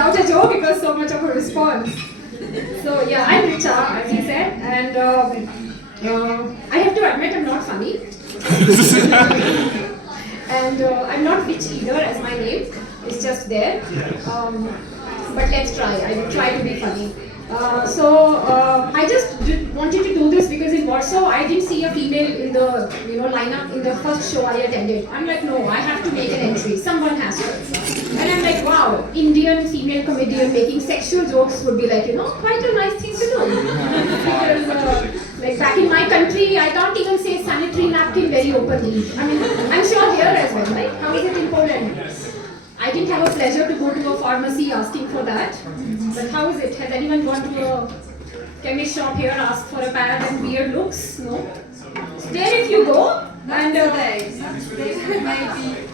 without a joke, it was so much of a response. So yeah, I'm Richa, as he said, and I have to admit I'm not funny. And I'm not rich either, as my name. It's just there. But let's try. I will try to be funny. I just wanted to do this because in Warsaw I didn't see a female in the lineup in the first show I attended. I'm like, no, I have to make an entry. Someone has to. And I'm like, wow, Indian female comedian making sexual jokes would be like, quite a nice thing to do. Because like back in my country, I can't even say sanitary napkin very openly. I mean, I'm sure here as well, right? How is it in Poland? I didn't have a pleasure to go to a pharmacy asking for that. But how is it? Has anyone gone to a chemist shop here, asked for a pad and weird looks? No. There if you go, and maybe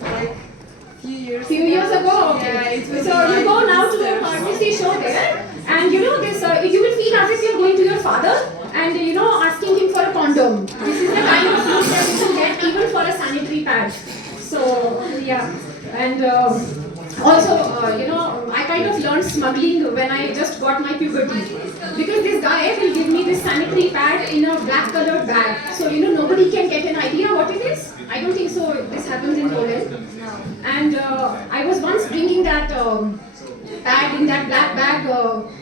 like few years ago. Okay. Yeah, so you go now to a pharmacy show there, and you will feel as if you're going to your father and asking him for a condom. This is the kind of look that you can get even for a sanitary pad. So yeah. And also, I kind of learned smuggling when I just got my puberty. Because this guy will give me this sanitary pad in a black colored bag. So, nobody can get an idea what it is. I don't think so this happens in Poland. And I was once bringing that pad in that black bag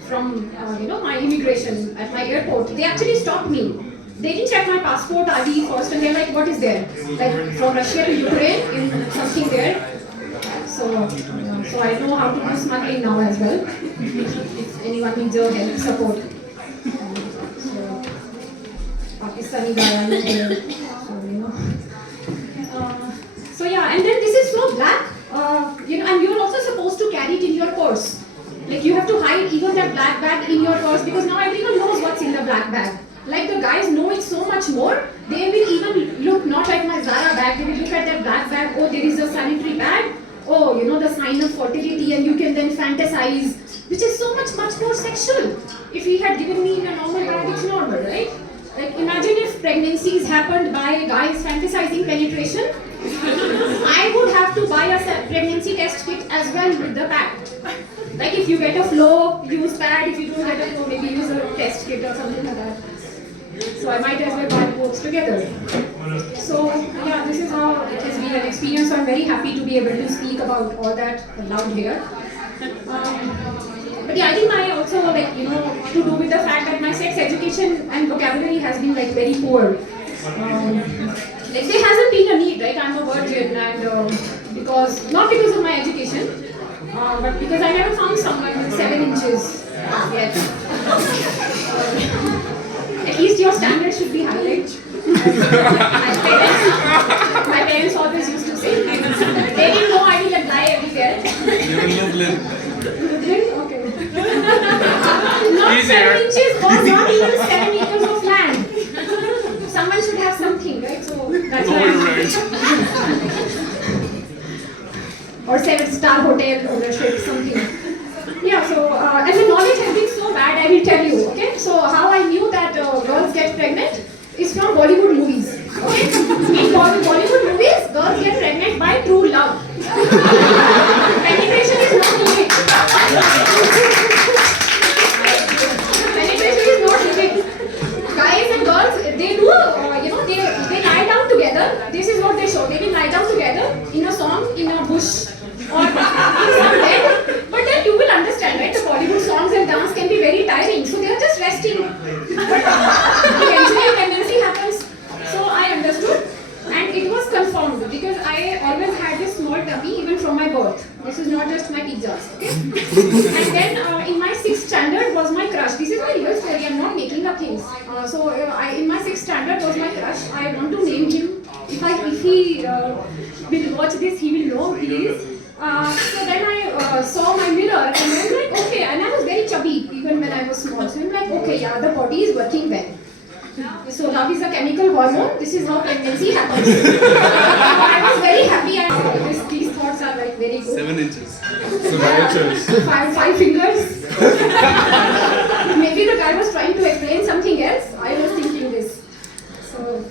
from, my immigration at my airport. They actually stopped me. They didn't check my passport ID first and they're like, what is there? Like from Russia to Ukraine, in something there. So I know how to do smuggling now as well. If anyone needs your help, support. So, Pakistani guy, I'm here. So yeah, and then this is so black. And you're also supposed to carry it in your purse. Like you have to hide even that black bag in your purse because now everyone knows what's in the black bag. Like the guys know it so much more, they will even look not at my Zara bag, they will look at that black bag, oh there is a sanitary bag, oh the sign of fertility and you can then fantasize, which is so much more sexual. If he had given me in a normal bag, it's normal, right? Like imagine if pregnancies happened by guys fantasizing penetration, I would have to buy a pregnancy test kit as well with the pad. Like if you get a flow, use pad, if you don't get a flow, maybe use a test kit or something like that. So I might as well buy both together. So yeah, this is how it has been an experience. So I'm very happy to be able to speak about all that loud here. But yeah, I think I also to do with the fact that my sex education and vocabulary has been like very poor. Like there hasn't been a need, right? I'm a virgin and not because of my education, but because I never found someone with 7 inches yet. At least your standards should be high, right? My parents always used to say. They didn't know I will apply everywhere. You will Lublin. Lublin? Okay. Not 7 inches was not even 7 acres of land. Someone should have something, right? So that's why. Or 7-star hotel ownership, something. Yeah, so, and the knowledge has been so bad, I will tell you, okay? So, how I knew that girls get pregnant is from Bollywood movies, okay? In Bollywood movies, girls get pregnant by true love. Penetration is not needed. Penetration is not needed. Guys and girls, they do, they lie down together. This is what they show. They will lie down together in a song, in a bush, or in some bed. But then you will understand, right? The Bollywood songs and dance can be very tiring. So they are just resting. But eventually pregnancy happens. So I understood. And it was confirmed because I always had this small tummy even from my birth. This is not just my pizzas, okay? And then in my 6th standard was my crush. This is my real story, I'm not making up things. In my 6th standard was my crush. I want to name him. If he will watch this, he will know he is. So then I saw my mirror and I'm like, okay, and I was very chubby even when I was small. So I'm like, okay, yeah, the body is working well. So love is a chemical hormone. This is how pregnancy happens. I was very happy and these thoughts are like very good. 7 inches. Five fingers. Maybe the guy was trying to explain something else. I was thinking this. So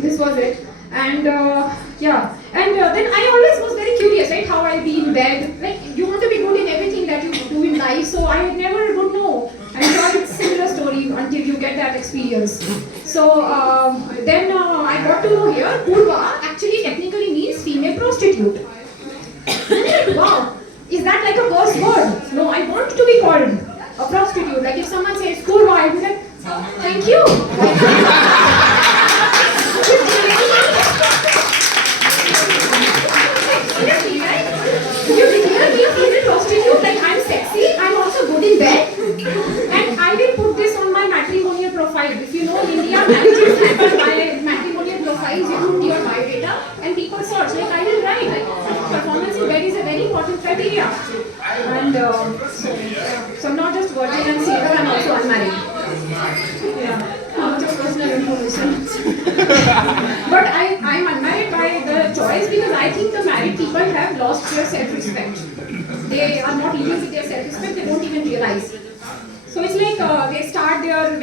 this was it. And yeah, and then I always was very curious, right? How I'll be in bed. Like you want to be good in everything that you do in I never would know. I'm sure it's a similar story until you get that experience. So then I got to know here, Purva actually technically means female prostitute. Wow, is that like a curse word? No, I want to be called a prostitute. Like if someone says Purva, I'd be like, thank you. Seriously, right? You declare me a female prostitute, like I'm sexy, I'm also good in bed, and I will put this on my matrimonial profile. If you know in India, marriages happen by matrimonial profiles, you put your biodata and people search. Like I will write, performance in bed is a very important criteria. And so I'm not just virgin and single, I'm also unmarried. Yeah. How much of personal information. But I'm unmarried by the choice because I think the married people have lost their self-respect. They are not living with their self-respect, they don't even realize. So it's like they start their